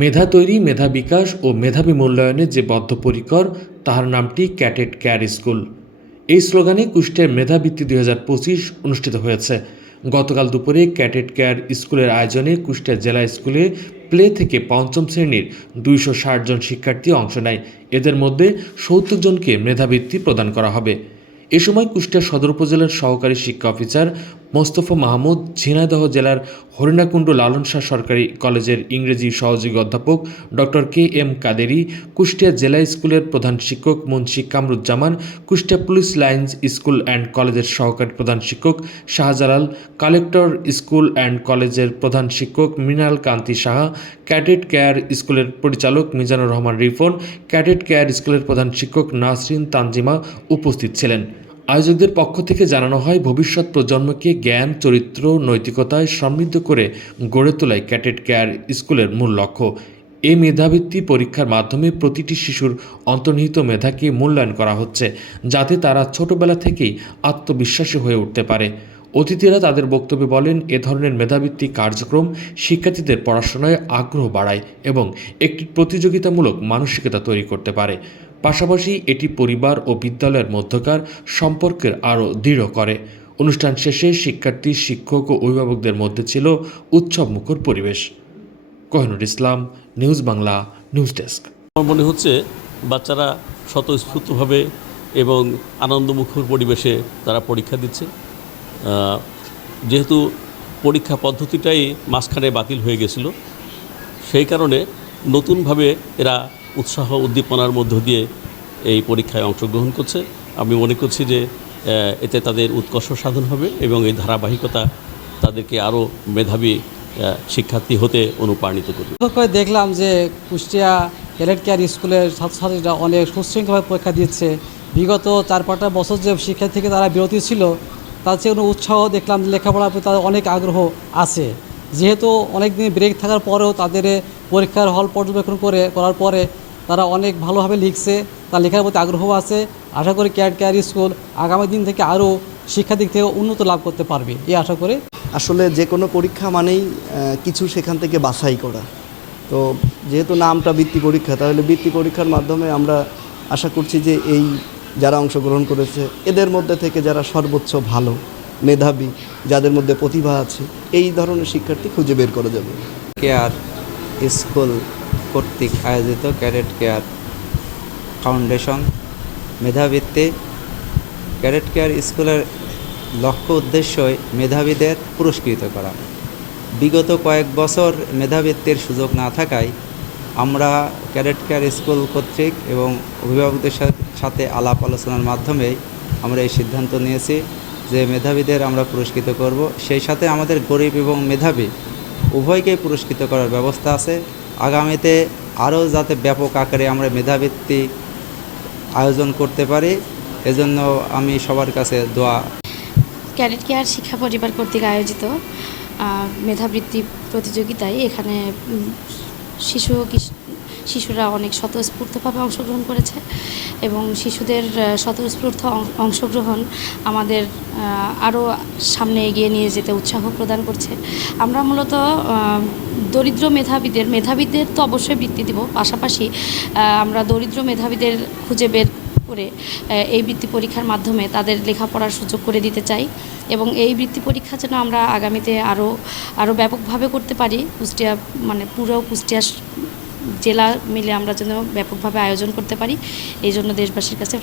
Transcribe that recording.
মেধা তৈরি, মেধা বিকাশ ও মেধাবী মূল্যায়নে যে বদ্ধপরিকর, তাহার নামটি ক্যাটেট কেয়ার স্কুল এই স্লোগানে কুষ্টিয়ার মেধাবৃত্তি দুই হাজার পঁচিশ অনুষ্ঠিত হয়েছে। গতকাল দুপুরে ক্যাটেট কেয়ার স্কুলের আয়োজনে কুষ্টিয়া জেলা স্কুলে প্লে থেকে পঞ্চম শ্রেণির দুইশো ষাট জন শিক্ষার্থী অংশ নেয়। এদের মধ্যে সত্তর জনকে মেধাবৃত্তি প্রদান করা হবে। এ সময় কুষ্টিয়া সদর উপজেলার সহকারী শিক্ষা অফিসার মোস্তফা মাহমুদ ঝিনাইদহ জেলার হরিণাকুণ্ড লালন শাহ সরকারি কলেজের ইংরেজি সহযোগী অধ্যাপক doctor K M Kaderi, Kushtia জেলা স্কুলের প্রধান শিক্ষক Munshi Kamruzzaman, Kushtia police lines school and কলেজের সহকারী প্রধান শিক্ষক শাহজালাল, কালেক্টর স্কুল অ্যান্ড কলেজের প্রধান শিক্ষক মৃণাল কান্তি সাহা, ক্যাডেট কেয়ার স্কুলের পরিচালক মিজানুর রহমান রিফন ক্যাডেট কেয়ার স্কুলের প্রধান শিক্ষক নাসরিন তানজিমা উপস্থিত ছিলেন। আয়োজকদের পক্ষ থেকে জানানো হয়, ভবিষ্যৎ প্রজন্মকে জ্ঞান, চরিত্র, নৈতিকতায় সমৃদ্ধ করে গড়ে তোলাই ক্যাটেট কেয়ার স্কুলের মূল লক্ষ্য। এই মেধাবৃত্তি পরীক্ষার মাধ্যমে প্রতিটি শিশুর অন্তর্নিহিত মেধাকে মূল্যায়ন করা হচ্ছে, যাতে তারা ছোটবেলা থেকেই আত্মবিশ্বাসী হয়ে উঠতে পারে। অতিথিরা তাদের বক্তব্যে বলেন, এ ধরনের মেধাবৃত্তি কার্যক্রম শিক্ষার্থীদের পড়াশোনায় আগ্রহ বাড়ায় এবং একটি প্রতিযোগিতামূলক মানসিকতা তৈরি করতে পারে। পাশাপাশি এটি পরিবার ও বিদ্যালয়ের মধ্যকার সম্পর্কের আরও দৃঢ় করে। অনুষ্ঠান শেষে শিক্ষার্থী, শিক্ষক ও অভিভাবকদের মধ্যে ছিল উৎসব মুখর পরিবেশ। Kohinoor Islam, news Bangla, news desk. আমার মনে হচ্ছে বাচ্চারা স্বতঃস্ফূর্তভাবে এবং আনন্দমুখর পরিবেশে তারা পরীক্ষা দিচ্ছে। যেহেতু পরীক্ষা পদ্ধতিটাই মাঝখানে বাতিল হয়ে গেছিল, সেই কারণে নতুনভাবে এরা উৎসাহ উদ্দীপনার মধ্য দিয়ে এই পরীক্ষায় অংশগ্রহণ করছে। আমি মনে করছি যে এতে তাদের উৎকর্ষ সাধন হবে এবং এই ধারাবাহিকতা তাদেরকে আরও মেধাবী শিক্ষার্থী হতে অনুপ্রাণিত করবে। করে দেখলাম যে, কুষ্টিয়া ক্যাডেট কেয়ার স্কুলের ছাত্রছাত্রীরা অনেক সুশৃঙ্খলভাবে পরীক্ষা দিচ্ছে। বিগত চার পাঁচটা বছর যে শিক্ষা থেকে তারা বিরতি ছিল, তার চেয়ে উৎসাহ দেখলাম লেখাপড়ার প্রতি তাদের অনেক আগ্রহ আছে। যেহেতু অনেক দিন ব্রেক থাকার পরেও তাদের পরীক্ষার হল পর্যবেক্ষণ করে করার পরে তারা অনেক ভালোভাবে লিখছে তার লেখার প্রতি আগ্রহ আছে। আশা করি ক্যাড কেয়ার স্কুল আগামী দিন থেকে আরও শিক্ষা দিক থেকে উন্নত লাভ করতে পারবে এই আশা করে। আসলে যে কোনো পরীক্ষা মানেই কিছু সেখান থেকে বাছাই করা। তো যেহেতু নামটা বৃত্তি পরীক্ষা তাহলে বৃত্তি পরীক্ষার মাধ্যমে আমরা আশা করছি যে এই যারা অংশগ্রহণ করেছে এদের মধ্যে থেকে যারা সর্বোচ্চ ভালো মেধাবী যাদের মধ্যে প্রতিভা আছে এই ধরনের শিক্ষার্থী খুঁজে বের করা যাবে। কেয়ার স্কুল কর্তৃক আয়োজিত ক্যাডেট কেয়ার ফাউন্ডেশন মেধাবৃত্তি। ক্যাডেট কেয়ার স্কুলের লক্ষ্য উদ্দেশ্যই মেধাবীদের পুরস্কৃত করা। বিগত কয়েক বছর মেধাবৃত্তির সুযোগ না থাকায় আমরা ক্যাডেট কেয়ার স্কুল কর্তৃক এবং অভিভাবকদের সাথে আলাপ আলোচনার মাধ্যমে আমরা এই সিদ্ধান্ত নিয়েছি যে মেধাবীদের আমরা পুরস্কৃত করব। সেই সাথে আমাদের গরিব এবং মেধাবী উভয়কেই পুরস্কৃত করার ব্যবস্থা আছে। আগামীতে আরও যাতে ব্যাপক আকারে আমরা মেধাবৃত্তি আয়োজন করতে পারি, এজন্য আমি সবার কাছে দোয়া। ক্যাডেট কেয়ার শিক্ষা পরিবার কর্তৃক আয়োজিত মেধাবৃত্তি প্রতিযোগিতায় এখানে শিশু শিশুরা অনেক স্বতঃস্ফূর্তভাবে অংশগ্রহণ করেছে এবং শিশুদের স্বতঃস্ফূর্ত অংশগ্রহণ আমাদের আরও সামনে এগিয়ে নিয়ে যেতে উৎসাহ প্রদান করছে। আমরা মূলত দরিদ্র মেধাবীদের মেধাবীদের তো অবশ্যই বৃত্তি দিব, পাশাপাশি আমরা দরিদ্র মেধাবীদের খুঁজে বের করে এই বৃত্তি পরীক্ষার মাধ্যমে তাদের লেখাপড়ার সুযোগ করে দিতে চাই এবং এই বৃত্তি পরীক্ষা যেন আমরা আগামীতে আরও আরও ব্যাপকভাবে করতে পারি, কুষ্টিয়া মানে পুরো কুষ্টিয়া জেলা মিলে আমরা যেন ব্যাপকভাবে আয়োজন করতে পারি এই জন্য দেশবাসীর কাছে